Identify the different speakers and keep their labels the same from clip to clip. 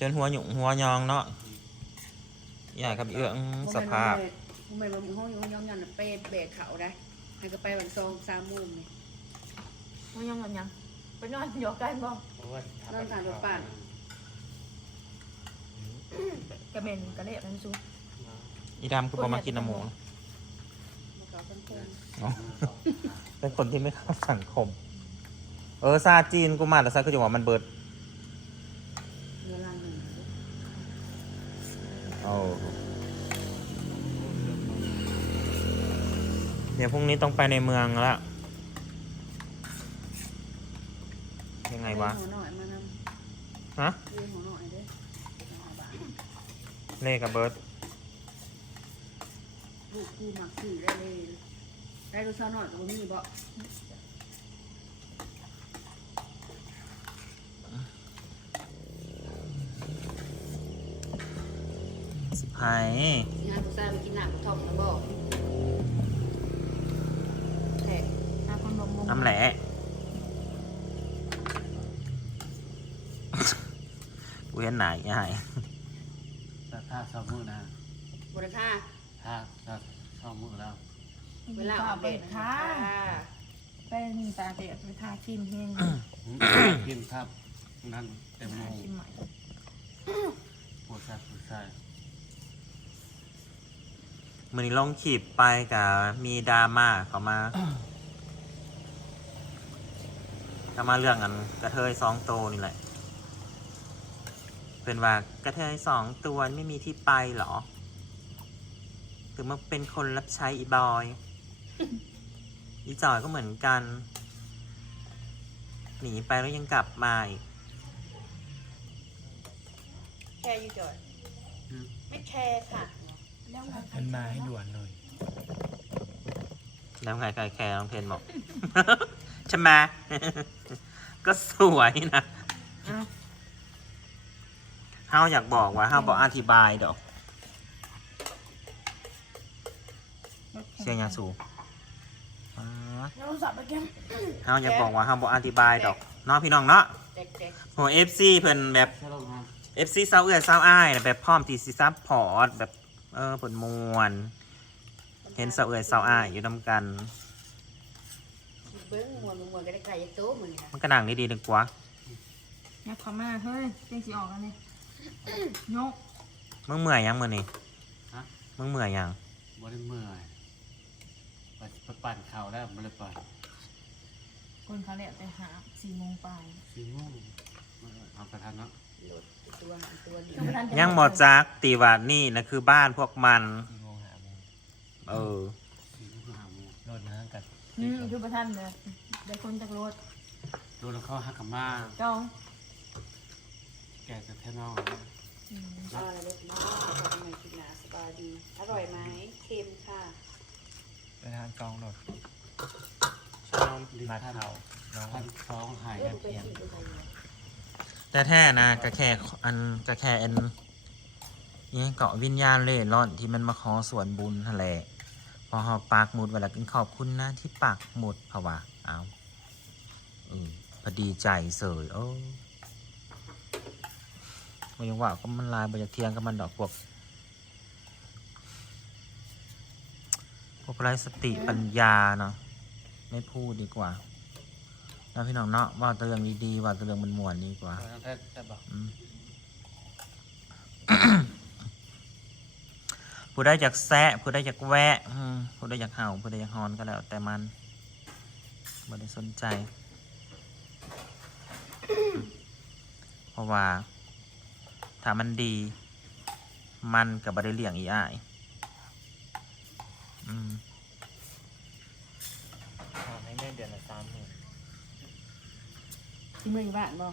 Speaker 1: จนหัวหยุ่งหัวยองเนาะใหญ่กับเอื้องสภาพ
Speaker 2: ทำไมมันห้องอยู่ห้องย่องยันไปแบกเขาได้ให้ก็ไปวันสองสามโมุมนี่
Speaker 3: มันยังกันยังไปนอนหยอกกันบ่
Speaker 2: นอนทางรถปั่น
Speaker 3: กระเบนกระเละมันซู
Speaker 1: อีดำคือประมากินน้ำหมู
Speaker 2: มาเก่ากันคน
Speaker 1: เป็นคนที่ไม่เข้าสังคม เออซาจีนกูมาแต่ซาก็จะว่ามันเบิด
Speaker 2: เดี๋
Speaker 1: ยวพรุ่งนี้ต้องไปในเมืองแล้วยังไงวะ
Speaker 2: หัวหน่อยมานำ
Speaker 1: ฮะ
Speaker 2: เรื่องหัวหน่อยเด้อเอาบาท
Speaker 1: เลขกับเบิร์ด
Speaker 2: ลูกกูมักสื่อได้เลยได้รู้เช้าหน่อยก็บ่มีบ่
Speaker 1: สิบไห้
Speaker 2: งานผู้ชายไปกินหนักท่อมนะบ่แท้
Speaker 3: หาค นบ่มง
Speaker 1: น้ำแหละกูเห็นไหนไง
Speaker 4: ถ้าถ้าสองมือนะ
Speaker 2: บริค่า
Speaker 4: ถ้าถ้าสองมือแล้ว
Speaker 2: เวลาออกเดทนะ
Speaker 3: ค่ะ
Speaker 2: ค่ะ
Speaker 3: เป็นตาเด็ดไปทาครีมแห้ง
Speaker 4: กินครับนั่นเต็มโม
Speaker 3: ทางครีมใหม่
Speaker 4: ปวดชายปวดชาย
Speaker 1: มือนี้ลงขีบไปกับมีดราม่าเขามา เขามาเรื่องกันกระเทยสองโตวนี่แหละเพื่อนว่ากระเทยสองตัวไม่มีที่ไปเหรอถึงมาเป็นคนรับใช้อีบอย อีจอยก็เหมือนกัน หนีไปแล้วยังกลับมาอีก
Speaker 2: แชร์อยู่จอยไม่แชร์ค่ะ
Speaker 3: แล้ว
Speaker 5: มันมาให้ด่วนเลย
Speaker 1: แล้วไงใครแคร์น้องเพนบอก ใช่ไหม ก็สวยนะ
Speaker 3: อ้าว
Speaker 1: เฮาอยากบอกว่าเฮาบอกอธิบายดอก เสียงยางสูงอ๋อ
Speaker 3: แล้วสับไปแก้ม
Speaker 1: เฮาอยากบอกว่าเฮาบอกอธิบายดอกเนาะพี่น้องเนาะ
Speaker 2: เด็ก
Speaker 1: โหเอฟซีเพิ่นแบบ
Speaker 4: ใช่ลงครับ
Speaker 1: เอฟซีเซาเอื้อเซาอ้ายน่ะแบบพร้อมที่สิซับพอร์ตแบบเออเพิ่นมวน
Speaker 2: ๆ
Speaker 1: เห็นเซาเอื้อเซาอ้ายอยู่นำกัน
Speaker 2: เบิ้งมวนมวนก็ได้ไกลจากโต๊ะมันนี่นะ
Speaker 1: มันก็นั่งดีๆดีกว่า
Speaker 3: ยักขอมาเฮ้ยเจ๊งสีออกแล้วนี่ยก
Speaker 1: มึงเมื่อยยังมื้อนี้
Speaker 4: ฮะ
Speaker 1: มึงเมื่อยยัง
Speaker 4: บริเมื่อยไปไปปั่นข่าวแล้วมาเลยปั่น
Speaker 3: คนเขาแล้วแต่หาสี่โมงไป
Speaker 4: สี่โมงเอากระทันเนาะ
Speaker 2: โหลดตัวหาตัวดี
Speaker 1: ยังบ่จักตีว่านี่นะคือบ้านพวกมัน
Speaker 5: สี่โมงหาโมง
Speaker 1: เออ
Speaker 4: สี่โมงห้าโมง
Speaker 5: รถน้ำกับ
Speaker 3: อืมคือประทันเลยได้คนจากรถ
Speaker 4: โดนเขาหักกับมา
Speaker 3: จอง
Speaker 4: แกจะแท่นอก
Speaker 3: อืม
Speaker 2: อ่าแล้วรถมากทำไมกินหนาสบายดี อร่อยไหมเค็มค่ะ
Speaker 5: ไปทานกองรถ
Speaker 4: ดี
Speaker 5: มา
Speaker 4: ท่าน
Speaker 5: เข่าน้อง
Speaker 4: ท่านท้องหาย
Speaker 2: เริ่
Speaker 4: กั
Speaker 2: ม
Speaker 4: น
Speaker 2: ไป
Speaker 4: เพียง
Speaker 2: กินด้วยกันเลย
Speaker 1: แต่แท้นะกระแค่อันกระแค่อันนี่เกาะวิญญาณเล่ร่อนที่มันมาขอส่วนบุญทะเล พอหอปากหมุดเวลากินขอบคุณนะที่ปากหมุดเพราะว่าเอาเออพอดีใจเสยโอ้ไม่ยังว่าก็มันลายบรจากเทียงกับมันดอกพวกพวกไร้สติปัญญาเนาะไม่พูดดีกว่า แล้วพี่น้องเนาะว่าแต่เรื่องดีๆว่าแต่เรื่องมันมวนๆดีกว่า
Speaker 4: แท้แต่บอก
Speaker 1: อืม ผู้ได้จากแซะผู้ได้จากแวะอืมผู้ได้จากเห่าผู้ได้จากฮอนก็แล้วแต่มันไม่ได้สนใจ เพราะว่าถ้ามันดี มันกับบได้เลี้ยงอีอ้ายอืม
Speaker 5: ทำให้แม่เดือนละสามหมื่น
Speaker 2: ที่มือบ้านบ่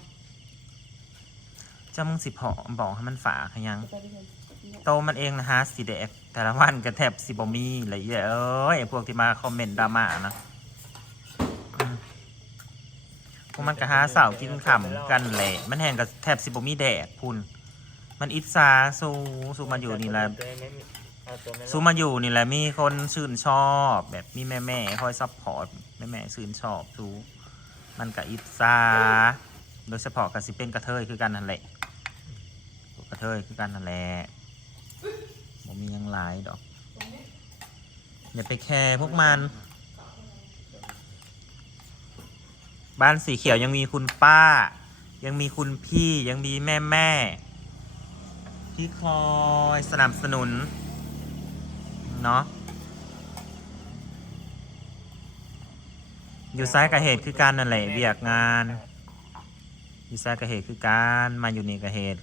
Speaker 1: เจ้ามึงสิพอบอกให้มันฝากให้ยัง
Speaker 2: ไปด้วยกัน
Speaker 1: โตมันเองนะฮะสีแดกแต่ละวันก็แทบสิบมีอะไรเยอะเอ้ยไอ้พวกที่มาคอมเมนต์ดราม่านะมพวกมันก็หาเสาวกินขำกันแหละมันแห่งกับแทบสิบมีแดกพุ่นมันอิจฉาสูสูมาอยู่นี่แหละสูมาอยู่นี่แหละมีคนชื่นชอบ แบบมีแม่แม่คอยซัพพอร์ตแม่แม่ชื่นชอบสูมันกับอิจฉาโดยเฉพาะกับสิเป็นกระเทยคือกันนั่นแหละกระเทยคือกันนั่นแหละ บ่มีหยังหลายดอก อย่าไปแคร์พวกมัน บ้านสีเขียวยังมีคุณป้า ยังมีคุณพี่ยังมีแม่แม่ที่คอยสนับสนุน เนาะอยู่ซ้ายกับเหตุคือการนั่นแหละเบียกงานอยู่ซ้ายกับเหตุคือการมาอยู่นี่กับเหตุ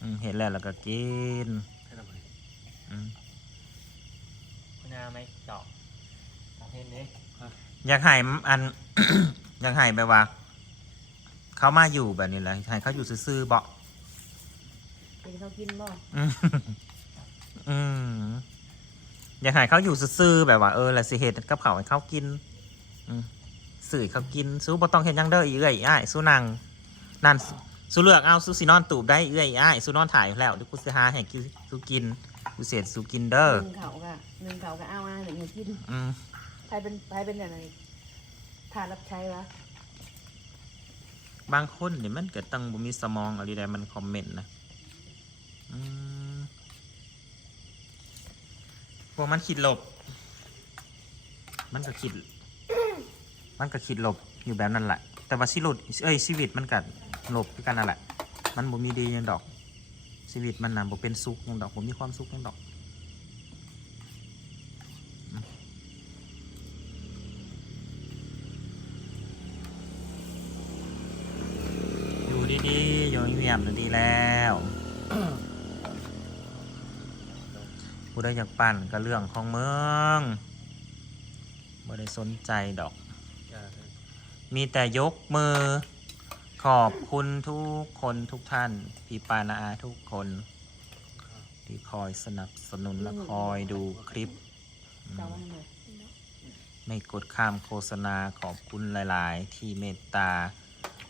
Speaker 1: อืมเห็นแล้วแล้วก็กิน
Speaker 4: ให้ทำไม
Speaker 1: อืม
Speaker 5: คุณอาไม่เจาะประเภทนี้
Speaker 1: อยากใหายอัน อยากใหายแบบว่า เขามาอยู่แบบนี้แหละให้เขาอยู่ซื่อๆเบา
Speaker 2: เป็นเขากินบ่
Speaker 1: อืมอืมอยากให้เขาอยู่ซื่อๆแบบว่าเออละสิเหตุกับเขาวให้เขากิน อืมสื่อเขากินสู้บ่ต้องเห็นยังเด้ออีเอ้ยอ้ายสู้นางนั่นสู้เลือกเอาสู้สินอนตูบได้เอ้ยอ้ายสู้นอนถ่ายแล้วเดี๋ยวกูสิหาให้กินสู้กิน กูเสียสู้กินเด้อ
Speaker 2: หนึ่งเขาก็หนึ่งเขาก็เอามาหนึ่งให้กิน
Speaker 1: อืม
Speaker 2: ใครเป็นใครเป็นอย่างไรทานรับใช้วะ
Speaker 1: บางคนเนี่ยมันก็ต้องบ่มีสมองอะไรใดมันคอมเมนต์นะอืมพวกมันคิดลบ มันก็คิด มันก็คิดลบอยู่แบบนั้นแหละแต่ว่าชีวิตเอ้ยชีวิตมันก็ลบคือกันนั่นแหละ มันบ่มีดีหยังดอก ชีวิตมันน่ะบ่เป็นสุขหยังดอกบ่มีความสุขหยังดอกอืมอยู่ดีๆอยู่เงียบๆน่ะดีแล้วผู้ใดอยากปั่นก็เรื่องของเมืองบ่ได้สนใจดอก
Speaker 4: อย่า
Speaker 1: มีแต่ยกมือ ขอบคุณทุกคนทุกท่าน พี่ปานาอาทุกคน ที่คอยสนับสนุนและคอยดูคลิปอื
Speaker 2: เจ้ามว่าไง
Speaker 1: ไม่กดข้ามโฆษณาขอบคุณหลาย ๆ ที่เมตตา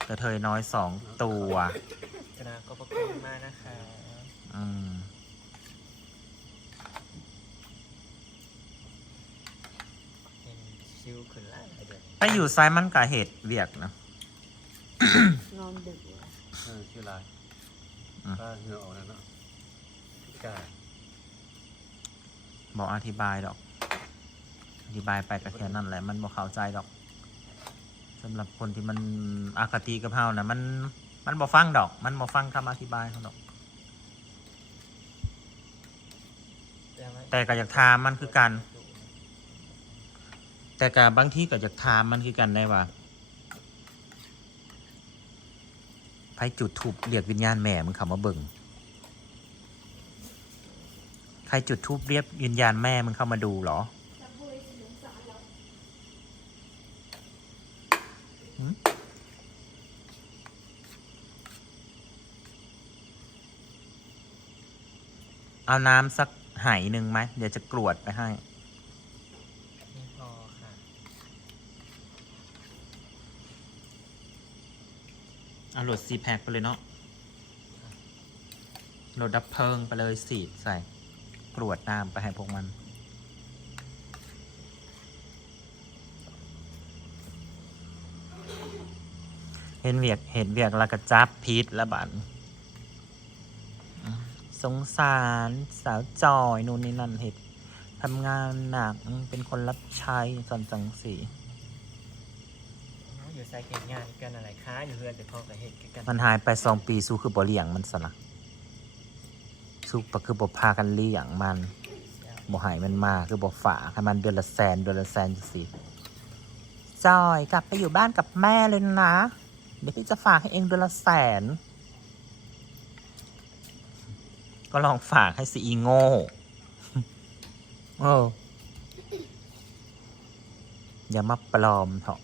Speaker 1: กระเทยน้อยสองตัว
Speaker 5: คณะก็ประคุณมากนะคะ
Speaker 1: อืม
Speaker 5: เป็นชิวขึ้นแล้วเดี๋ยว
Speaker 1: ไปอยู่ซ้ายมันกะเหตุเวียกนะ
Speaker 2: นอนดึกวะ
Speaker 4: เออชื่ออะไร
Speaker 1: อืม
Speaker 4: ก็เหงื่อออกแล้วเนาะพิการ
Speaker 1: บอกอธิบายดอก อธิบายไปก็แค่นั้นแหละ มันบอกเข้าใจดอกสำหรับคนที่มันอคติกับเฮานะมัน มันบ่ฟังดอก มันบ่ฟังคำอธิบายเขาดอก แต่ก็อยากถามมันคือกัน แต่กบางที่ก็อยากถามมันคือกันได้ว่า ไผจุดทูบเรียกวิญญาณแม่มึงเข้ามาเบิ่งใครจุดทูบเรียกวิญญาณแม่มึงเข้ามาดูเหรอเอาน้ำสักไหหนึ่งไหม เดี๋ยวจะกรวดไปให้
Speaker 5: ไม่พอค่ะ
Speaker 1: เอาโหลดซีแพ็คไปเลยเนาะโหลดดับเพลิงไปเลยสีดใส่กรวดน้ำไปให้พวกมันเห็นเวียกเห็นเวียกแล้วก็จับพีทล้วบันสงสารสาวจอยนู่นนี่นั่นเหตุทำงานหนักเป็นคนรับใช้สันจังสี
Speaker 5: อยู่ใส่เก่งงานกันอะไรค้าอยู่เพื่อนเดี๋ยวพ่อกับเห็ดกัน
Speaker 1: มันหายไปสองปีสู้คือบ่เลี้ยงมันสนะสู้ก็คือบ่พากันเลี้ยงมันบ่ใหายมันมาคือบ่ฝากให้มันเดือนละแสนเดือนละแสนจังสิจอยกลับไปอยู่บ้านกับแม่เลยนะ เดี๋ยวพี่จะฝากให้เองเดือนละแสน ก็ลองฝากให้สิอีโง่เอออย่ามาปลอมเถอะ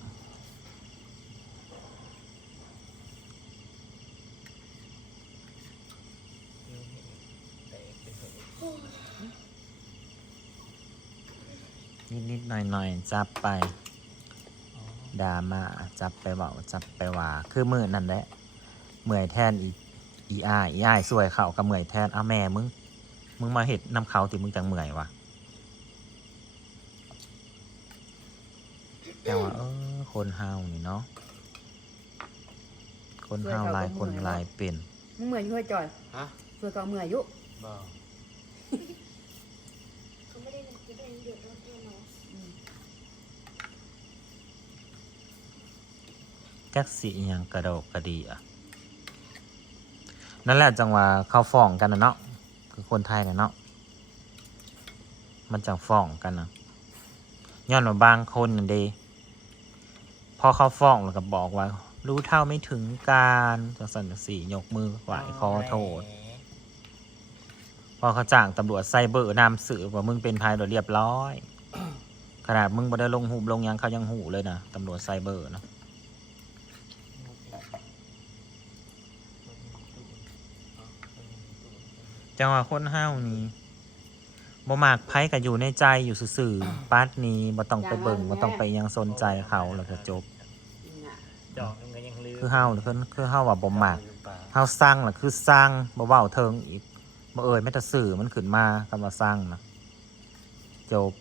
Speaker 1: นิดๆหน่อยๆจับไปดราม่าจับไปเว่าจับไปว่าคือมือนั่นแหละเมื่อยแทนอีอีอ้ายอีอ้ายสวยเขากับเมื่อยแทนเอาแม่มึงมึงมาเห็ดน้ำเขาติมึงจังเมื่อยวะแต่ว่าเออคนเฮานี่เนาะคนเฮาหลายคนหลายเป็น
Speaker 2: มึงเหมือนช่วยจอย
Speaker 4: ฮะ
Speaker 2: พื่อก็เอามื่อยอยู่
Speaker 4: บ่
Speaker 6: เขาไม่ได้เงินกินเองเดือดร้อนแน่นอน
Speaker 1: จักสีอหยังกระโดกกระดีอะนั่นแหละจังหวะเขาฟ้องกันนะเนาะคือคนไทยนะเนาะมันจังฟ้องกันนะย้อนว่าบางคนน่ะเดพอเขาฟ้องแล้วก็บอกว่า รู้เท่าไม่ถึงการจังสันสียกมือไหวขอโทษพอเขาจ้างตำรวจไซเบอร์นำสืบว่ามึงเป็นภายโดยเรียบร้อย ขนาดมึงบ่ได้ลงหูลงยังเขายังหูเลยนะตำรวจไซเบอร์นะ จังหวะคนห้าวนี้บ่มากไพ่ก็อยู่ในใจอยู่ซื่อๆปาร์ตนี้บ่ต้องไปเบิ่งบ่ต้องไปหยังสนใจเขาแล้วก็จบ
Speaker 2: น่ะ
Speaker 5: ดอกนึงก็ยังลืม
Speaker 1: คือห้าวคือคือห้าวว่าบ่มาก
Speaker 4: อยู่ป่า
Speaker 1: ห้าวสร้างล่ะคือสร้างบ่เว้าเทิงอีกบ่เอ่ยแม้แต่สื่อมันขึ้นมาคำว่าสร้างนะจบ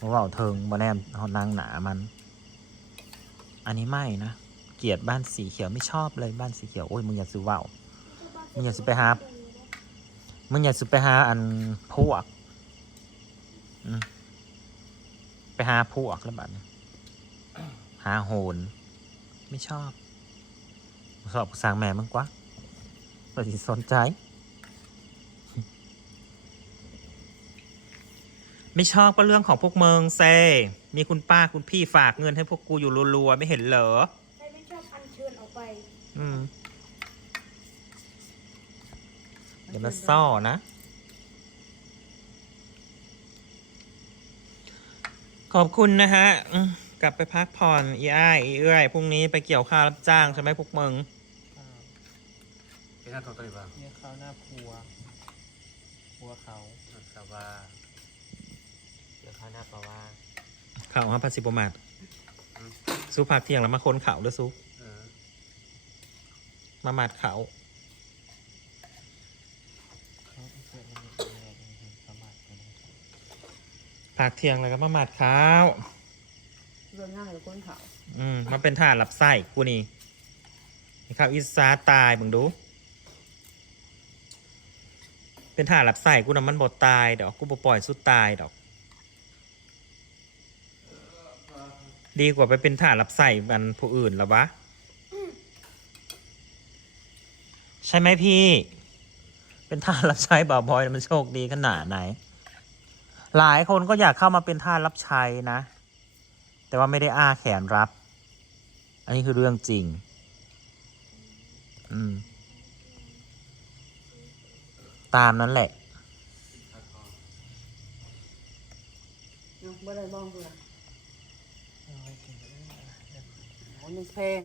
Speaker 1: บ่เว้าเทิงบ่แนมเฮานางหนามัน อันนี้ไม่นะเกลียดบ้านสีเขียวไม่ชอบเลยบ้านสีเขียวโอ้ยมึงอย่าซื้อเว้ามึงอย่าสิไปหา มึงอย่าสุไปหาอันพวกอืมไปหาพวกแล้วบัดนี้หาโหน ไม่ชอบสอบสร้างแม่มึงกว่าปฏิสนใจ ไม่ชอบก็เรื่องของพวกเมืองเซ มีคุณป้าคุณพี่ฝากเงินให้พวกกูอยู่รัวๆ ไม่เห็นเหรอ
Speaker 6: ใครไม่ชอบอันเชิญออกไป
Speaker 1: อืม เดี๋ยวมาซ่อนะ ขอบคุณนะฮะอืมกลับไปพักผ่อนอีอ้ายอีเอื้อยพรุ่งนี้ไปเกี่ยวข้าวรับจ้างใช่ไหมพวกมึง
Speaker 4: เป็นหน้าตัวตัวบ้าง
Speaker 5: เนี่ยเขาหน้าพัวพัวเขา
Speaker 4: สบา
Speaker 5: เดี๋ยวเขาหน้าปลาว่า
Speaker 1: ข่าวฮะพัสิบมาตสู้ผักเที่ยงแล้วมาค้นข่าวด้วยสู้
Speaker 4: เออ
Speaker 1: มาหมัดข่าว
Speaker 5: เขาอีเกิดมันเป็นอะไรกันเห็นประมาทกันเลย
Speaker 1: ผักเที่ยงแล้วก็มาหมัดข่าว
Speaker 2: เรื่องง่ายกับคนเขา
Speaker 1: อืมมันเป็นท่ารับไส้กูนี่ไอ้ข้าวอิสาตายมึงดู เป็นท่ารับไส้กูนะมันบดตายดอกกูบ่ปล่อยสุดตายดอก ดีกว่าไปเป็นท่ารับไส้กันผู้อื่นแล้ววะใช่ไหมพี่ เป็นท่ารับใช้บ่าวบอยมันโชคดีขนาดไหน หลายคนก็อยากเข้ามาเป็นท่ารับใช้นะ แต่ว่าไม่ได้อ้าแขนรับ อันนี้คือเรื่องจริง อืม ตามนั้นแหละ
Speaker 2: เนาะบ่ได้บ้องเพื่อ
Speaker 5: เอาไว้กิน
Speaker 2: โอ้ยมันแพง